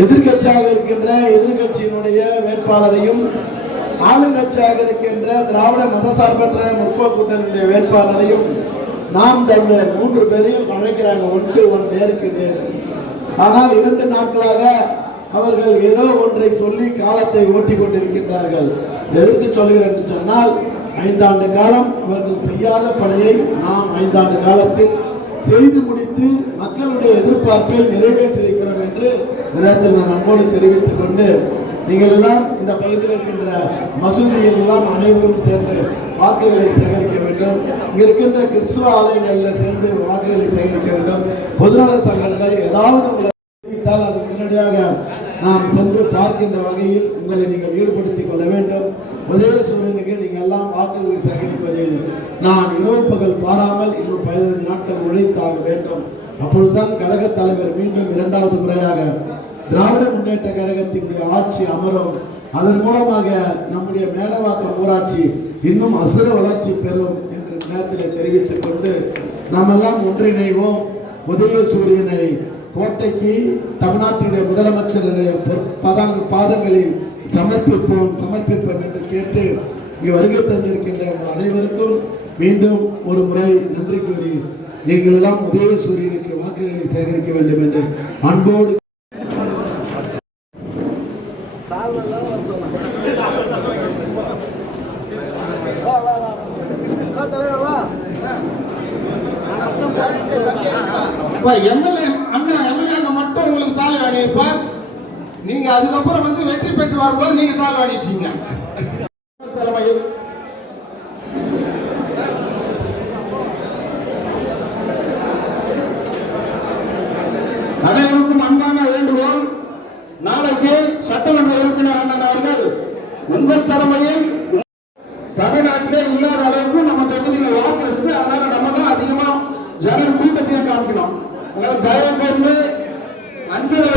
எதிர்கட்சியாக இருக்கின்ற எதிர்கட்சியினுடைய வேட்பாளரையும் ஆளுங்கட்சியாக இருக்கின்ற திராவிட மதசார்பற்ற முற்போக்கு கூட்டணியுடைய வேட்பாளரையும் நாம் தமிழர் 3 பேரையும் அழைக்கிறாங்க ஒன்று நேருக்கு நேர். ஆனால் 2 நாட்களாக அவர்கள் ஏதோ ஒன்றை சொல்லி காலத்தை ஓட்டி கொண்டிருக்கின்றார்கள். எதற்கு சொல்கிறேன் என்று சொன்னால் 5 ஆண்டு காலம் அவர்கள் செய்யாத பணியை நாம் 5 ஆண்டு காலத்தில் செய்து முடித்து மக்களுடைய எதிர்பார்ப்பை நிறைவேற்றியிருக்கிறோம் என்று நேரத்தில் நான் அன்போடு தெரிவித்துக் கொண்டு, நீங்கள் எல்லாம் இந்த பகுதியில் இருக்கின்ற மசூதியில் எல்லாம் அனைவரும் சேர்ந்து வாக்குகளை சேகரிக்க வேண்டும். இங்க இருக்கின்ற கிறிஸ்துவ ஆலயங்களில் சேர்ந்து வாக்குகளை சேகரிக்க வேண்டும். பொதுநல சங்கங்கள் ஏதாவது தெரிவித்தால் அது முன்னடியாக நாம் சென்று பார்க்கின்ற வகையில் உங்களை நீங்கள் ஈடுபடுத்திக் கொள்ள வேண்டும். உதயசூரியனுக்கு நீங்கள் எல்லாம் வாக்குகளை சேகரிப்பதில் நான் இரவு பகல் பாராமல் இன்னும் 15 நாட்கள் உழைத்தாக வேண்டும். அப்பொழுதுதான் கழக தலைவர் மீண்டும் 2வது முறையாக திராவிட முன்னேற்ற கழகத்தினுடைய ஆட்சி அமரும். அதன் மூலமாக நம்முடைய மேலவாக்கம் ஊராட்சி இன்னும் அசுர வளர்ச்சி பெறும் என்ற நேரத்தில் தெரிவித்துக் கொண்டு நாம் எல்லாம் ஒன்றிணைவோம். உதயசூரியனை கோட்டைக்கு தமிழ்நாட்டினுடைய முதலமைச்சருடைய பாதங்களில் சமர்ப்பிப்போம் என்று கேட்டு இங்கு வருகை தந்திருக்கின்ற அனைவருக்கும் மீண்டும் ஒரு முறை நன்றி கூறி நீங்கள் எல்லாம் உதயசூரியனுக்கு வாக்குகளை சேகரிக்க வேண்டும் என்று அன்போடு மட்டும் உங்களுக்கு சாலை அணிவிப்பார். நீங்க அதுக்கப்புறம் வந்து வெற்றி பெற்று வரும்போது நீங்க சாலை அணிவிச்சீங்க. தலைமையில் அனைவருக்கும் அன்பான வேண்டுகோள். நாளைக்கு சட்டமன்ற உறுப்பினர் அண்ணன் அவர்கள் உங்கள் தலைமையில் தமிழ்நாட்டிலே இல்லாத அளவுக்கு நம்ம தொகுதியில் வாக்கு இருக்கு. அதனால நம்ம தான் அதிகமா ஜன கூட்டத்தையும் காமிக்கணும். தயவு கொண்டு அஞ்சல்